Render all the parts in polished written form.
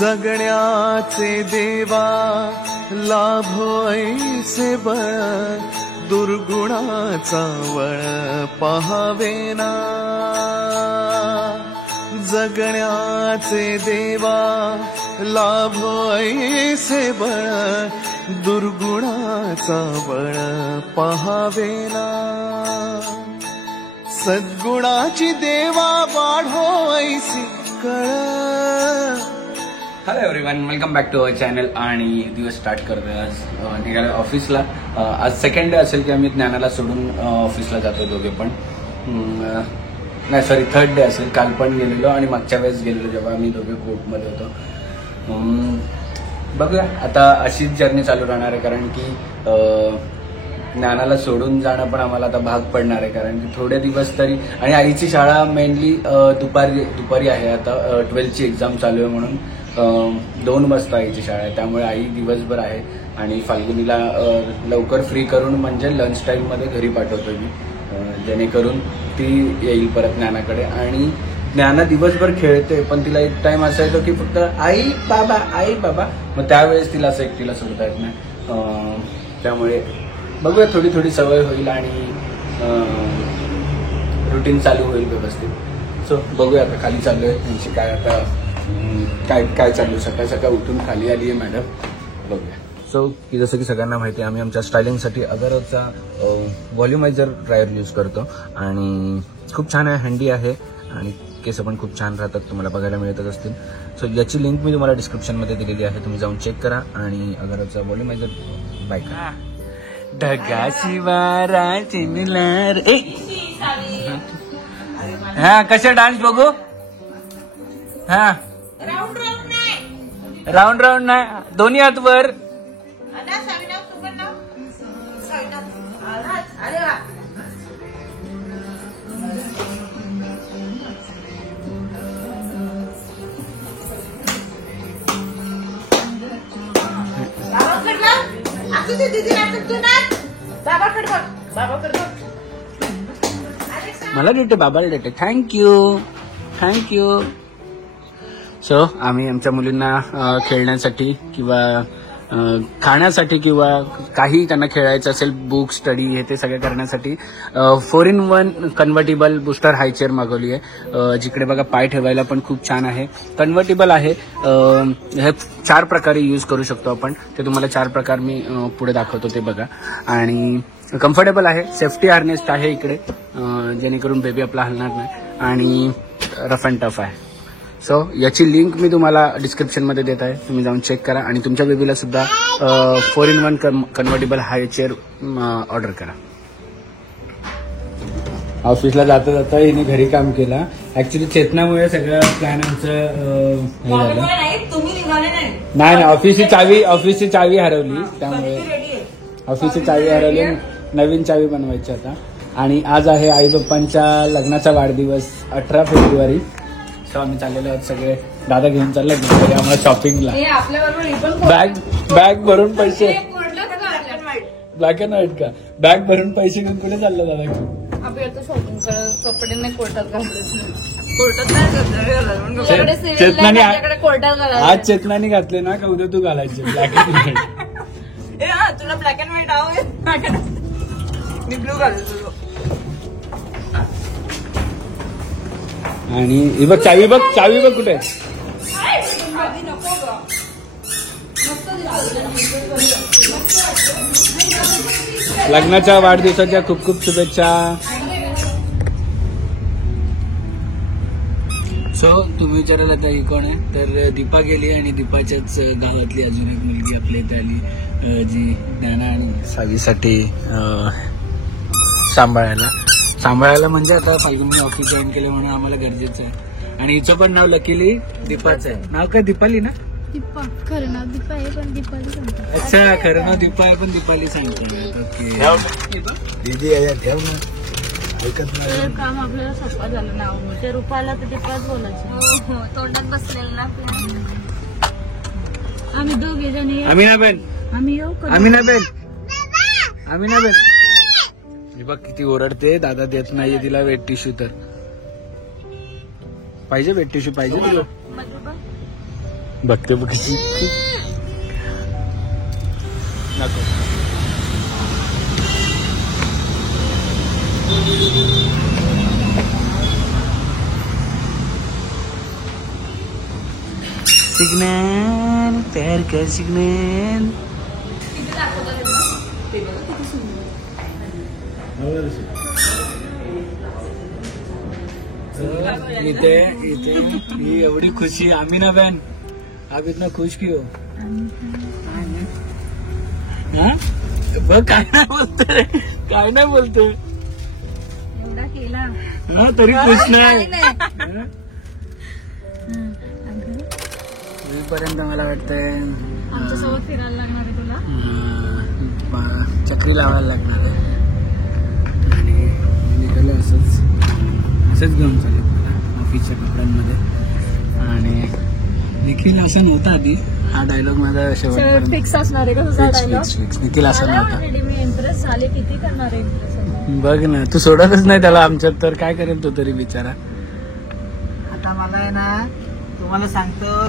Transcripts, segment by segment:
जगण्याचे देवा लाभो ऐसे बळ दुर्गुणाचा वळ पहावेना जगण्याचे देवा लाभो ऐसे बळ दुर्गुणाचा बळ पहावेना सद्गुणाची देवा वाढो ऐसी कळ. Hello everyone, welcome back to our channel. आणि दिवस स्टार्ट करतोय. आज निघालो ऑफिसला. आज सेकंड डे असेल की आम्ही ज्ञानाला सोडून ऑफिसला जातो दोघे पण. नाही सॉरी, थर्ड डे असेल. काल पण गेलेलो आणि मागच्या वेळेस गेलेलो जेव्हा आम्ही दोघे कोर्टमध्ये होतो. बघूया आता अशीच जर्नी चालू राहणार आहे, कारण की ज्ञानाला सोडून जाणं पण आम्हाला आता भाग पडणार आहे, कारण की थोडे दिवस तरी. आणि आईची शाळा मेनली दुपारी आहे. आता 12th एक्झाम चालू आहे म्हणून 2 वाजता आईची शाळा आहे, त्यामुळे आई दिवसभर आहे. आणि फाल्गुनीला लवकर फ्री करून म्हणजे लंच टाईममध्ये घरी पाठवतो मी, जेणेकरून ती येईल परत ज्ञानाकडे. आणि ज्ञाना दिवसभर खेळते, पण तिला एक टाइम असा येतो की फक्त आई बाबा, मग त्यावेळेस तिला असं एकटीला सोडता येत नाही. त्यामुळे बघूया, थोडी सवय होईल आणि रुटीन चालू होईल व्यवस्थित. सो बघूया, आता खाली चालू आहे त्यांची काय आता काय चालू. सकाळ उठून खाली आली आहे मॅडम, बघूया. सो की जसं की सगळ्यांना माहिती आहे, आम्ही आमच्या स्टायलिंगसाठी अगरचा व्हॉल्युमायझर ड्रायर यूज करतो आणि खूप छान आहे, हँडी आहे आणि केस पण खूप छान राहतात, तुम्हाला बघायला मिळतच असतील. सो याची लिंक मी तुम्हाला डिस्क्रिप्शनमध्ये दिलेली आहे, तुम्ही जाऊन चेक करा आणि अगरचा व्हॉल्युमायझर बाय करा. ढगा शिवारा चिनलार हा कशा डान्स बघू. हा राऊंड नाही, दोन्ही हात वर. मला देते, बाबाला देते. थँक्यू. सो आम्ही आमच्या मुलींना खेळण्यासाठी किंवा खाण्यासाठी किंवा काही त्यांना खेळायचं असेल, बुक स्टडी हे ते सगळं करण्यासाठी 4-in-1 कन्व्हर्टेबल बुस्टर हाय चेअर मागवली आहे. जिकडे बघा पाय ठेवायला पण खूप छान आहे, कन्व्हर्टेबल आहे. हे 4 प्रकारे यूज करू शकतो आपण, ते तुम्हाला 4 प्रकार मी पुढे दाखवतो, ते बघा. आणि कम्फर्टेबल आहे, सेफ्टी हार्नेस आहे इकडे, जेणेकरून बेबी आपला हलणार नाही. आणि रफ अँड टफ आहे. सो याची लिंक मी तुम्हाला डिस्क्रिप्शनमध्ये देत आहे, तुम्ही जाऊन चेक करा आणि तुमच्या बेबीला सुद्धा 4-in-1 कन्व्हर्टेबल हाय चेअर ऑर्डर करा. ऑफिसला जाता जाता हिने घरी काम केला. ऍक्च्युली चेतनामुळे सगळं प्लॅन आमचं नाही, ऑफिसची चावी हरवली, त्यामुळे ऑफिसची चावी हरवली, नवीन चावी बनवायची आता. आणि आज आहे आई बाप्पांच्या लग्नाचा वाढदिवस 18 फेब्रुवारी. सो आम्ही चाललेलो आहोत सगळे, दादा घेऊन चालला आम्हाला शॉपिंगला. बॅग भरून पैसे, ब्लॅक अँड व्हाईट का, बॅग भरून पैसे घेऊन कुठे चाललं दादा घेऊन. कपडे नाही कोर्टात आज चेतनाने घातले ना का उद्या तू घालायचे ब्लॅक अँड व्हाईट. तुला ब्लॅक अँड व्हाईट हवं, मी ब्लू घालायचो. आणि ही बघ चावी बघ कुठे. लग्नाच्या वाढदिवसाच्या खूप खूप शुभेच्छा. सो तुम्ही विचारायला आता ही कोण आहे, तर दीपा गेली आणि दीपाच्याच गावातली अजून एक मुलगी आपल्या इथे आली, जी ज्ञाना आणि सावीसाठी सांभाळायला म्हणजे आता फाल्गुनी ऑफिस जॉईन केलं म्हणून आम्हाला गरजेचं आहे. आणि हिचं पण नाव लकीली दीपाचं आहे. नाव काय, दीपाली ना? दीपा, खरं नाव दीपा आहे पण दीपाली सांगतात. अच्छा, खरं नाव दीपा आहे पण दीपाली सांगतात. ओके दीदी ठेव ना, ऐकत नाही. काम आपल्याला सोपं झालं, नाव ते रुपाला तर दीपाच बोलायचं. तोंडात बसलेलं ना आम्ही दोघे जणी. अमिनाबेन, आम्ही येऊ का? अमिनाबेन बघ किती ओरडते, दादा देत नाहीये तिला वेट टिश्यू. तर पाहिजे वेट टिश्यू, पाहिजे तुला? बघते बघ कशी. नको सिग्नल तयार कर सिग्नल. इथे इथे ही एवढी खुशी आम्ही ना बहन आप इतना खुश क्यों बघ काय नाही बोलतोय काय नाही बोलतोय एवढा केला हा तरी खुश नाही. पर्यंत मला वाटतंय आमच्यासोबत फिरायला लागणार आहे तुला. चक्री लावायला लागणार आहे आणि निघालं असंच घेऊन चालेल मला ऑफिसच्या कपड्यांमध्ये. आणि निखिल असा नव्हता आधी. हा डायलॉग माझा शेवट फिक्स असणार आहे का तुझा डायलॉग. फिक्स निखिल असा नव्हता. मी इम्प्रेस झाले किती करणार आहे इम्प्रेस. बघ ना तू सोडतच नाही त्याला आमच्यात तर काय करेल तो तरी बिचारा. आता मला आहे ना तुम्हाला सांगतो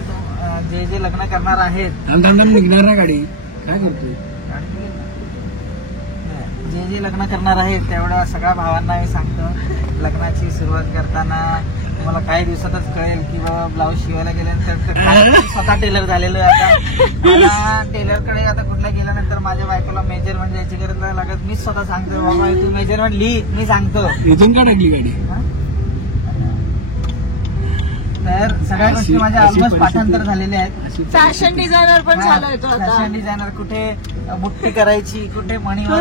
जे जे लग्न करणार आहेत थांब निघणार ना गाडी काय करतोय. जे जे लग्न करणार आहेत तेवढ्या सगळ्या भावांना मी सांगतो लग्नाची सुरुवात करताना तुम्हाला काही दिवसातच कळेल की बाबा ब्लाऊज शिवायला गेल्यानंतर काय स्वतः टेलर झालेलो आहे. आता मला टेलरकडे आता कुठला गेल्यानंतर माझ्या बायकोला मेजरमेंट द्यायची गरज नाही लागत. मीच स्वतः सांगतो बाबा तू मेजरमेंट लिही मी सांगतो. इथून का टाकली गाडी. तर सगळ्या गोष्टी माझ्या ऑलमोस्ट पाठांतर झालेल्या आहेत. फॅशन डिझायनर पण झालाय तो आता. फॅशन डिझायनर कुठे बुट्टी करायची कुठे मणीवर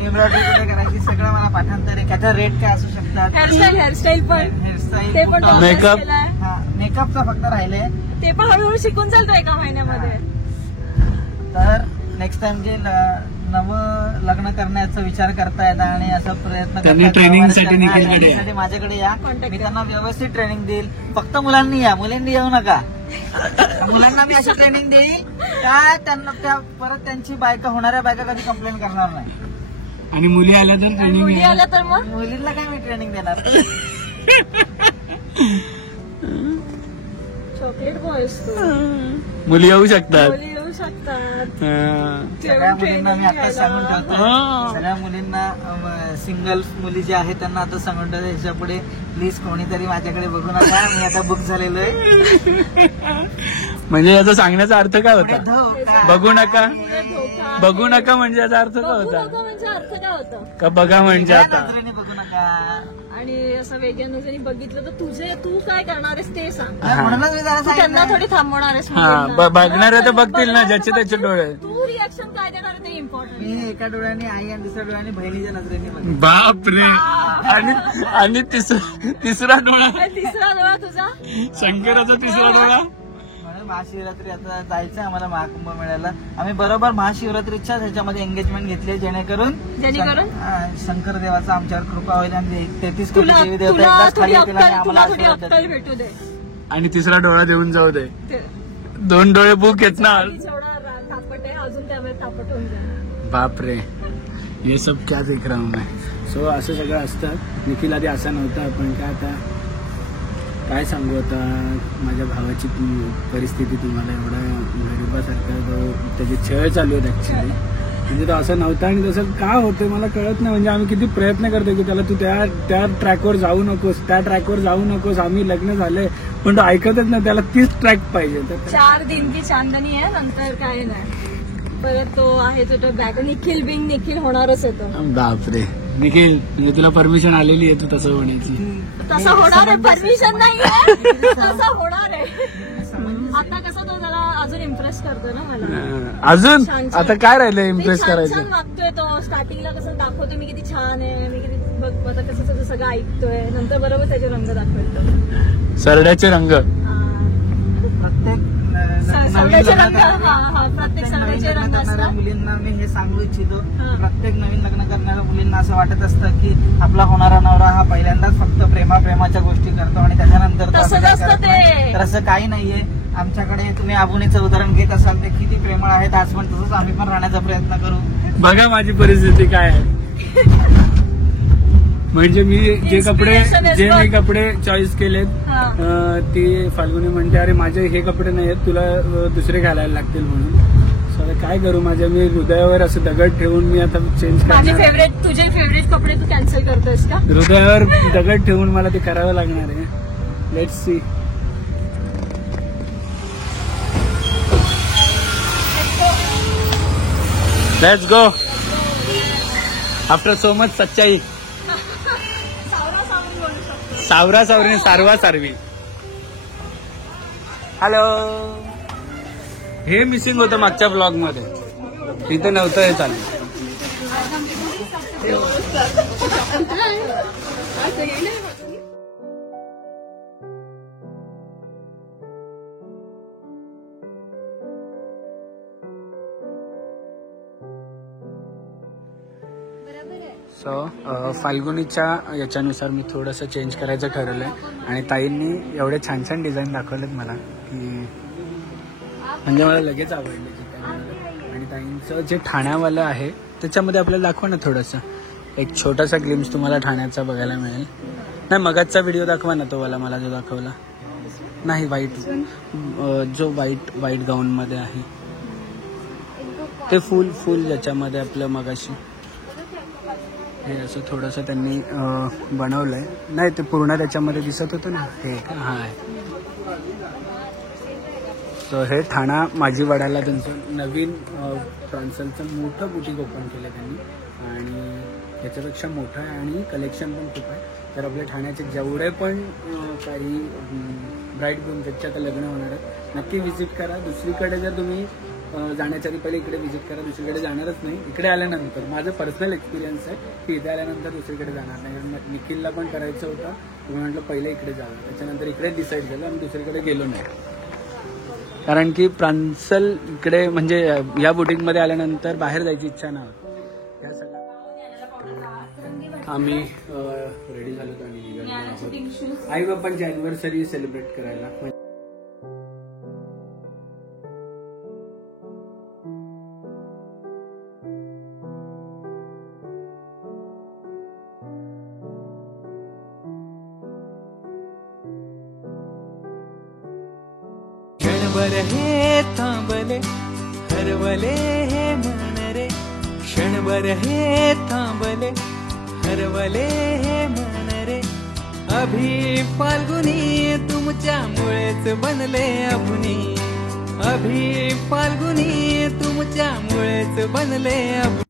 एम्ब्रॉयडरी कुठे करायची सगळं मला पाठांतर आहे. त्याचा रेट काय असू शकतात. हेअरस्टाईल पण हेअरस्टाईल ते पण मेकअप. हा मेकअपचा फक्त राहिलंय. ते पण हळूहळू शिकून चालतो एका महिन्यामध्ये. तर नेक्स्ट टाइम जे नवं लग्न करण्याचा विचार करतायत आणि असा प्रयत्न करतायत माझ्याकडे या. मी त्यांना व्यवस्थित ट्रेनिंग देईल. फक्त मुलांनी या मुलींनी येऊ नका. मुलांना मी अशी ट्रेनिंग देईल काय त्यांना परत त्यांची बायका होणाऱ्या बायका कधी कंप्लेंट करणार नाही. आणि मुली आल्या तर ट्रेनिंग मुली आल्या तर मग मुलींना काय मी ट्रेनिंग देणार. चॉकलेट बॉयज मुली येऊ शकतात. मुली येऊ शकतात. सगळ्या मुलींना मी आता सांगून ठेवतो. सगळ्या मुलींना सिंगल मुली ज्या आहेत त्यांना आता सांगून ठेवतो ह्याच्या पुढे प्लीज कोणीतरी माझ्याकडे बघू नका. मी आता बुक झालेलो आहे. म्हणजे याचा सांगण्याचा अर्थ काय होता. बघू नका बघू नका म्हणजे याचा अर्थ काय होता. म्हणजे अर्थ काय होता का बघा म्हणजे आता बघू नका. आणि असं वेगळ्या नजरेने बघितलं तर तू काय करणार आहेस ते सांग. म्हणूनच मी जरा तू त्यांना थोडी थांबवणार आहेस. हा बघणारे तर बघतील ना ज्याचे त्याचे डोळे. तू रिॲक्शन काय देणार ते इम्पॉर्टंट. मी एका डोळ्याने आई आणि दुसऱ्या डोळ्याने बहिणीच्या नजरेने बघितलं. बापरे. आणि तिसरा डोळा तिसरा डोळा तुझा शंकराचा तिसरा डोळा. महाशिवरात्री आता जायचं आम्हाला महाकुंभमेळ्याला. आम्ही बरोबर महाशिवरात्रीच्याच ह्याच्यामध्ये एंगेजमेंट घेतली जेणेकरून शंकर देवाचा आमच्यावर कृपा होईल आणि 33 कोटी देवी देवता एकदाच खाली येतील आणि आम्हाला आशीर्वाद देतील. भेटू दे. आणि तिसरा डोळा देऊन जाऊ दे. 2 डोळे बुक आहेत ना. तापट आहे अजून त्यामुळे तापट होऊन जाईल. बापरे हे सब क्या देख रहा हूं मैं. सो असं सगळं असतं. निखिल आधी असा नव्हता पण काय आता काय सांगू. आता माझ्या भावाची परिस्थिती तुम्हाला एवढा गरीबासारखा त्याचे छळ चालू आहेत ऍक्च्युली. म्हणजे तो असं नव्हता आणि तसं का होतं मला कळत नाही. म्हणजे आम्ही किती प्रयत्न करतो की त्याला तू त्या ट्रॅकवर जाऊ नकोस त्या ट्रॅकवर जाऊ नकोस. आम्ही लग्न झालंय पण तो ऐकतच नाही. त्याला तीच ट्रॅक पाहिजे. 4 दिन की चांदणी आहे नंतर काय नाही. परत तो आहे तो बॅक निखिल होणारच येतो. बापरे निखिल म्हणजे तुला परमिशन आलेली आहे तू तसं म्हणायची. तसं होणार आहे. परमिशन नाही तसं होणार आहे. आता कसं तो जरा अजून इम्प्रेस करतो ना मला. अजून आता काय राहिलंय इम्प्रेस करायचं. छान वागतोय तो. स्टार्टिंगला कसं दाखवतो मी किती छान आहे मी किती बघ आता कसं सगळं ऐकतोय. नंतर बरोबर त्याचे रंग दाखवतो. सरड्याचे रंग. प्रत्येक रंग असतात. मुलींना मी हे सांगू इच्छितो. प्रत्येक नवीन लग्न करणाऱ्या मुलींना असं वाटत असतं की आपला होणारा नवरा हा पहिल्यांदाच फक्त प्रेमाच्या गोष्टी करतो आणि त्याच्यानंतर तर असं काही नाहीये. आमच्याकडे तुम्ही आबुनीचं उदाहरण घेत असाल ते किती प्रेमळ आहेत आज पण तसंच आम्ही पण राहण्याचा प्रयत्न करू. बघा माझी परिस्थिती काय आहे. म्हणजे मी Inspiration is जे मी good. कपडे चॉईस केलेत हा. ती फाल्गुनी म्हणते अरे माझे हे कपडे नाही आहेत तुला दुसरे घालायला लागतील म्हणून. So आता काय करू माझ्या मी हृदयावर असं दगड ठेवून मी आता चेंज माझे करणार. तुझे फेवरेट कपडे तू कॅन्सल करतोयस का? हृदयावर दगड ठेवून मला ते करावं लागणार आहे. Let's see. Let's go. After so much सच्चाई. सावरा सावरी सारवा सारवी. हॅलो. हे मिसिंग होतं मागच्या ब्लॉग मध्ये. इथे नव्हतं हे चालू. सो फाल्गुनीच्या याच्यानुसार मी थोडंसं चेंज करायचं ठरवलंय आणि ताईंनी एवढे छान छान डिझाईन दाखवलेत मला की म्हणजे मला लगेच आवडले जे काय मिळालं. आणि ताईंचं जे ठाण्यावालं आहे त्याच्यामध्ये आपल्याला दाखवा ना थोडंसं एक छोटासा ग्लिम्स तुम्हाला ठाण्याचा बघायला मिळेल. नाही मगाचा व्हिडिओ दाखवा ना तो मला जो दाखवला नाही व्हाईट जो व्हाईट गाऊनमध्ये आहे ते फुल ज्याच्यामध्ये आपलं मगाशी हे असं थोडंसं त्यांनी बनवलंय. नाही ते पूर्ण त्याच्यामध्ये दिसत होतं ना हे हा आहे. सो हे ठाणा माझीवाड्याला त्यांचं नवीन ट्रान्सलचं मोठं बुटीक ओपन केलं त्यांनी आणि त्याच्यापेक्षा मोठं आहे आणि कलेक्शन पण खूप आहे. तर आपल्या ठाण्याचे जेवढे पण काही ब्राईड ग्रूम ज्याच्या आता लग्न होणार आहेत नक्की व्हिजिट करा. दुसरीकडे जर तुम्ही जाण्याच्या आधी पहिले इकडे व्हिजिट करा. दुसरीकडे जाणारच नाही. इकडे आल्यानंतर माझं पर्सनल एक्सपिरियन्स आहे की इथे आल्यानंतर दुसरीकडे जाणार नाही. कारण निखिलला पण करायचं होतं मी म्हटलं पहिले इकडे जावं त्याच्यानंतर इकडे डिसाईड केलं आणि दुसरीकडे गेलो नाही. कारण की प्रांसल इकडे म्हणजे या बुटीकमध्ये आल्यानंतर बाहेर जायची इच्छा नव्हती. या सगळ्या आम्ही रेडी झालो आणि निघालो आई बाप्पांची अॅनिव्हर्सरी सेलिब्रेट करायला. क्षणभर हे थांबले हरवले हे मन रे. क्षणभर हे थांबले हरवले हे मन रे. अभि फाल्गुनी तुमच्यामुळेच बनले अभुनी. अभि फाल्गुनी तुमच्यामुळेच बनले अभुनी.